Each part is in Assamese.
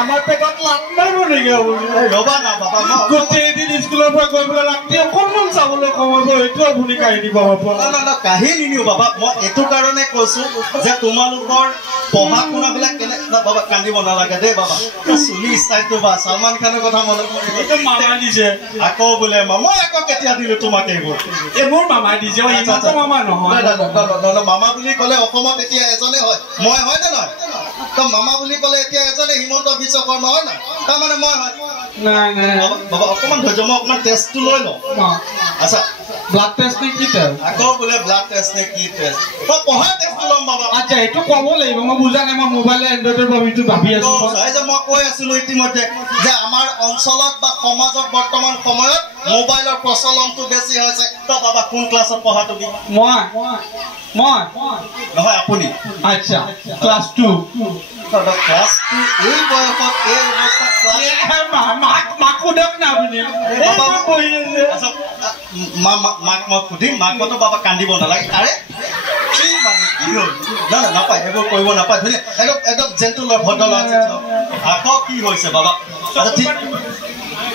আমাৰ পেটত লাভ মাৰিব নেকি ৰবা না বাবা গোটেই দিন স্কুলৰ পৰা গৈ পেলাই ৰাতি অকণমান চাবলৈ কমাব এইটো আপুনি কাহিনী পাব কাহিনী নিও বাবা মই এইটো কাৰণে কৈছো যে তোমালোকৰ পঢ়া শুনাবিলাক কেনে বাবা কান্দিব নালাগে দেই বাবা চুলি ষ্টাইলটো বা সলমান খানৰ কথা মনত পৰিছে মামা দিছে আকৌ বোলে মই আকৌ কেতিয়া দিলো তোমাক এইবোৰ মামা দিছে মামা নহয় মামা বুলি ক'লে অসমত এতিয়া এজনে হয় মই হয় নে নহয় তো মামা বুলি ক'লে এতিয়া এজনে হিমন্ত বিশ্ব শৰ্মা হয় না তাৰমানে মই হয় নাই নাই বাবা অকণমান ধৈৰ্য মই অকণমান টেষ্টটো লৈ লওঁ আচ্ছা ব্লাড টেষ্ট নে কি টেষ্ট আকৌ বোলে ব্লাড টেষ্ট নে কি টেষ্ট মই পঢ়া টেষ্টটো ল'ম বাবা আচ্ছা এইটো ক'ব লাগিব মই বুজা নাই মই মোবাইল এণ্ড্ৰইডৰ ভাবিটো ভাবি আছো যে মই কৈ আছিলো ইতিমধ্যে যে আমাৰ অঞ্চলত বা সমাজত বৰ্তমান সময়ত মোবাইলৰ প্ৰচলনটো বেছি হৈছে তো বাবা কোন ক্লাছত পঢ়া তুমি মই নহয় আপুনি আচ্ছা ক্লাছ 2 ক্লাছ 2 এই বয়সত এই অৱস্থাত মাকো দেখ না আপুনি মাক মই সুধিম মাক মতো বাবা কান্দিব নালাগে আৰে কি মানে কি হ'ল না নাপায় এইবোৰ কৰিব নাপায় ধুনীয়া একদম জেণ্টল ভদ্ৰ ল'ৰা আকৌ কি হৈছে বাবা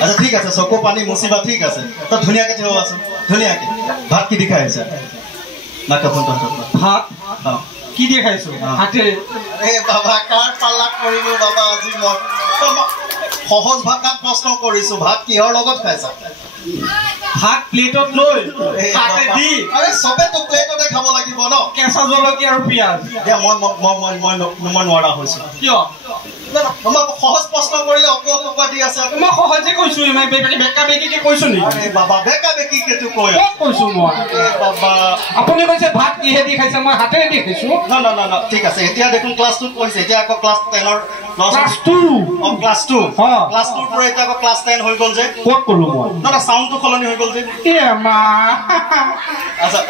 আচ্ছা ঠিক আছে চকু পানী মুচিবা ঠিক আছে তই ধুনীয়াকৈ থিয় আছো ধুনীয়াকৈ ভাত কি দি খাই আহিছা ভাত কি দিয়ে খাইছো হাতেৰে এই বাবা কাৰ পাল্লা কৰিলো বাবা আজি মই সহজ ভাষাত প্ৰশ্ন কৰিছো ভাত কিহৰ লগত খাইছা ভাত প্লেটত লৈ হাতে দি আৰে সবেতো প্লেটতে খাব লাগিব ন কেঁচা জলকীয়া আৰু পিঁয়াজ দিয়া মই নোৱাৰা হৈছো কিয় সহজ প্ৰশ্ন কৰিলে অপকা দি আছে মই সহজে কৈছো বেকা বেকিকে কৈছো নেকি আৰে বাবা বেকা বেকিকেতো কৈ কৈছো মই বাবা আপুনি কৈছে ভাত কিহেদি খাইছে মই হাতেৰে দি খাইছো না ঠিক আছে এতিয়া দেখোন ক্লাছ 2 কৈছে এতিয়া আকৌ ক্লাছ 10ৰ ক্লাছ 2 ক্লাছ 2 ক্লাছ 2 পৰা এতিয়া আকৌ ক্লাছ 10 হৈ গ'ল যে ক'ত ক'লো মই না সাউণ্ডটো সলনি হৈ গ'ল যে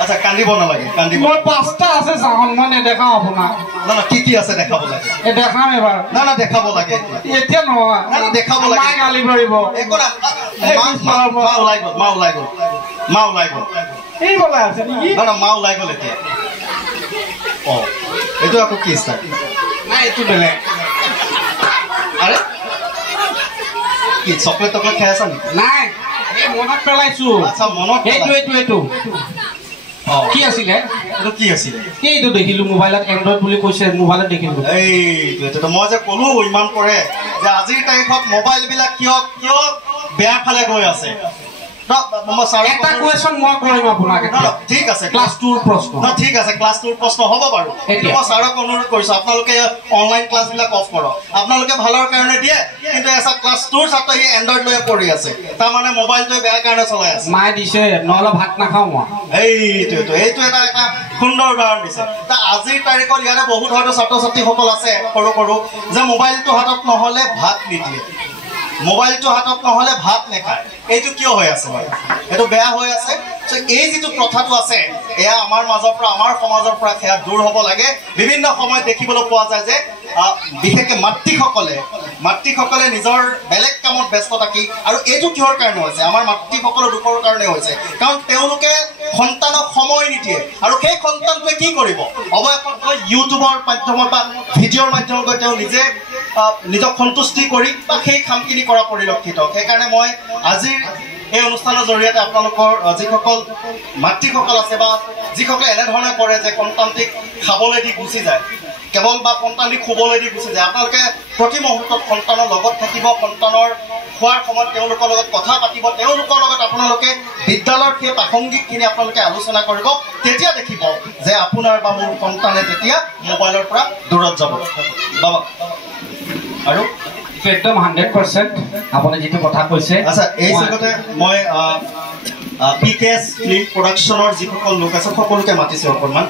আচ্ছা কান্দিব নালাগে কান্দিব মই 5টা আছে চাউণ্ড মই নেদেখাও আপোনাক না কি আছে দেখাব লাগে দেখাম এবাৰ না দেখাব লাগে এতিয়া নহয় না দেখাব লাগে মাই গালি পাৰিব একো না মা ওলাই গ'ল এই বলা আছে নেকি না মা ওলাই গ'ল এতিয়া এইটো আকৌ কি ষ্টাইল নাই এইটো বেলেগ আৰে কি চকলেট খাই আছা নেকি নাই এই মনত পেলাইছো আচ্ছা মনত এইটো কি আছিলে এইটো কি আছিলে এইটো দেখিলো মোবাইলত এণ্ড্ৰইড বুলি কৈছে মোবাইলত দেখিলো এইটো মই যে ক'লো ইমান পৰে যে আজিৰ তাৰিখত মোবাইল বিলাক কিয় বেয়া ফালে গৈ আছে এটা কুৱেশ্যন মই কৰিম আপোনাক ঠিক আছে ক্লাছ 2ৰ প্ৰশ্ন ঠিক আছে ক্লাছ 2ৰ প্ৰশ্ন হ'ব বাৰু মই ছাৰক অনুৰোধ কৰিছো আপোনালোকে অনলাইন ক্লাছ বিলাক অফ কৰক আপোনালোকে ভালৰ কাৰণে দিয়ে কিন্তু এছা ক্লাছ 2ৰ ছাত্ৰ সি এণ্ড্ৰইড লৈ পঢ়ি আছে তাৰমানে মোবাইলটোৱে বেয়া কাৰণে চলাই আছে মায়ে দিছে নহ'লে ভাত নাখাওঁ মই এইটো এটা সুন্দৰ উদাহৰণ দিছে আজিৰ তাৰিখত ইয়াতে বহুত হয়তো ছাত্ৰ ছাত্ৰীসকল আছে সৰু যে মোবাইলটো হাতত নহ'লে ভাত নিদিয়ে মোবাইলটো হাতত নহ'লে ভাত নেখায় এইটো কিয় হৈ আছে বাৰু এইটো বেয়া হৈ আছে এই যিটো প্ৰথাটো আছে এয়া আমাৰ মাজৰ পৰা আমাৰ সমাজৰ পৰা সেয়া দূৰ হ'ব লাগে বিভিন্ন সময়ত দেখিবলৈ পোৱা যায় যে বিশেষকৈ মাতৃসকলে নিজৰ বেলেগ কামত ব্যস্ত থাকি আৰু এইটো কিহৰ কাৰণে হৈছে আমাৰ মাতৃসকলৰ দুখৰ কাৰণে হৈছে কাৰণ তেওঁলোকে সন্তানক সময় নিদিয়ে আৰু সেই সন্তানটোৱে কি কৰিব অৱশেষত গৈ ইউটিউবৰ মাধ্যমত বা ভিডিঅ'ৰ মাধ্যমত গৈ তেওঁ নিজক সন্তুষ্টি কৰি বা সেই কামখিনি কৰা পৰিলক্ষিত সেইকাৰণে মই আজিৰ এই অনুষ্ঠানৰ জৰিয়তে আপোনালোকৰ যিসকল মাতৃসকল আছে বা যিসকলে এনেধৰণে কৰে যে সন্তানটিক খাবলৈ দি গুচি যায় কেৱল বা সন্তানটিক শুবলৈ দি গুচি যায় আপোনালোকে প্ৰতি মুহূৰ্তত সন্তানৰ লগত থাকিব সন্তানৰ খোৱাৰ সময়ত তেওঁলোকৰ লগত কথা পাতিব তেওঁলোকৰ লগত আপোনালোকে বিদ্যালয়ৰ সেই প্ৰাসংগিকখিনি আপোনালোকে আলোচনা কৰিব তেতিয়া দেখিব যে আপোনাৰ বা মোৰ সন্তানে তেতিয়া মোবাইলৰ পৰা দূৰত যাব বাবা আৰু একদম 100% আপুনি যেটো কথা কৈছে আচ্ছা এই সগতে মই পিকেএস ফিল্ম প্ৰডাকচনৰ যিসকল লোক আছে সকলোকে মাতিছো অকণমান